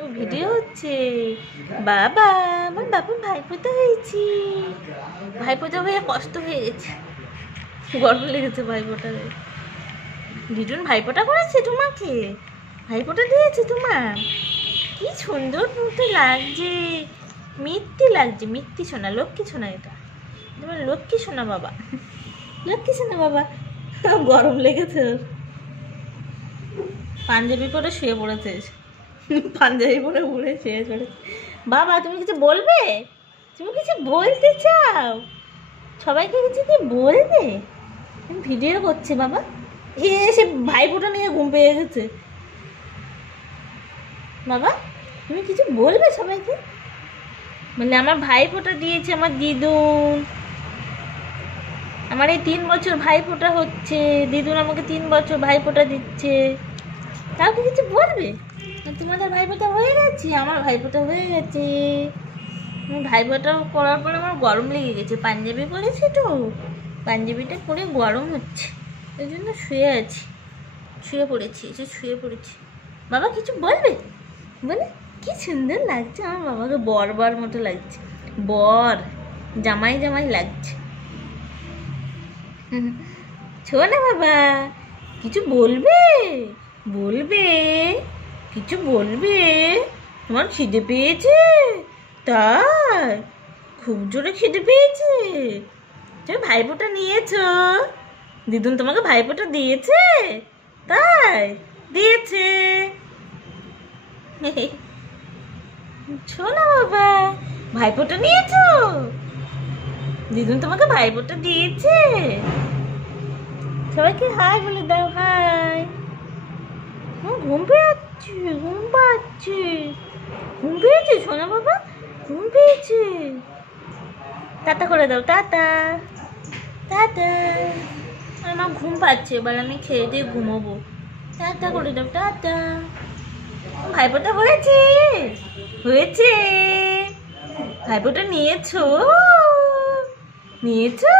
ও video হচ্ছে। বাবা, আমার বাবা ভাইফোঁটা হয়েছি। ভাইফোঁটা হয়ে কষ্ট হয়ে গেছে, গরম লেগেছে ভাইফোঁটা হয়ে। লিটন ভাইফোঁটা করেছে তোমাকে, ভাইফোঁটা দিয়েছে তোমার। কি সুন্দর মতো লাগছে, মিথ্যি লাগছে, মিথ্যি সোনা, লক্ষ্মী সোনা। এটা তোমার লক্ষ্মী সোনা বাবা, লক্ষ্মী সোনা বাবা। গরম লেগেছে ওর। পাঞ্জাবি পরে শুয়ে পড়েছে, পাঞ্জাবি পরে উড়ে শুয়ে পড়েছে। বাবা তুমি কিছু বলবে? তুমি কিছু বলতে চাও? সবাইকে কিছু কি বলবে? আমি ভিডিও করছি বাবা। সে ভাইফোঁটা নিয়ে ঘুম পেয়ে গেছে। বাবা তুমি কিছু বলবে সবাইকে? মানে আমার ভাইফোঁটা দিয়েছে আমার দিদুন। আমার এই 3 বছর ভাইফোঁটা হচ্ছে, দিদুন আমাকে 3 বছর ভাইফোঁটা দিচ্ছে। তাও কি কিছু বলবে? তোমাদের ভাইফোঁটা হয়ে গেছে, আমার ভাইফোঁটা হয়ে গেছে। ভাইফোঁটা করার পর আমার গরম লেগে গেছে, পাঞ্জাবি পরেছি তো, পাঞ্জাবিটা পরে গরম হচ্ছে, ওই জন্য শুয়ে আছি, শুয়ে পড়েছি, শুয়ে পড়েছি। বাবা কিছু বলবে? বলে কি সুন্দর লাগছে আমার বাবাকে, বর বর মতো লাগছে, বর জামাই জামাই লাগছে। ছো না বাবা, কিছু বলবে? বলবে? কিছু বলবে? তোমার খিদে পেয়েছে? তাই খুব জোরে খিদে পেয়েছে? তুমি ভাইফোঁটা নিয়েছো? দিদুন তোমাকে ভাইফোঁটা দিয়েছে? তাই দিয়েছে। শোনা বাবা, ভাইফোঁটা নিয়েছো? দিদুন তোমাকে ভাইফোঁটা দিয়েছে? সবাইকে হাই বলে দাও, হাই। ঘুম পেয়েছে, ঘুম পাচ্ছে, ঘুম পেয়েছে সোনা বাবা, ঘুম পেয়েছে। টাটা করে দাও, টাটা টাটা। আমার ঘুম পাচ্ছে, এবার আমি খেয়ে দিয়ে ঘুমোবো। টাটা করে দাও, টাটা। ভাইফোঁটা হয়েছে, হয়েছে। ভাইফোঁটা নিয়েছো? নিয়েছো?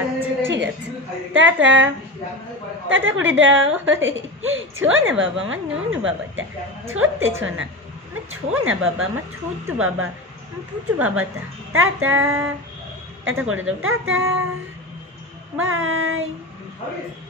আচ্ছা ঠিক আছে, টাটা টাটা করে দাও। ছো না বাবা, আমার নুনু বাবাটা, ছোট্ট ছোনা, আমার ছো না বাবা, আমার ছোট্ট বাবা, আমার পুচু বাবাটা। টাটা টাটা করে দাও, টাটা, বাই।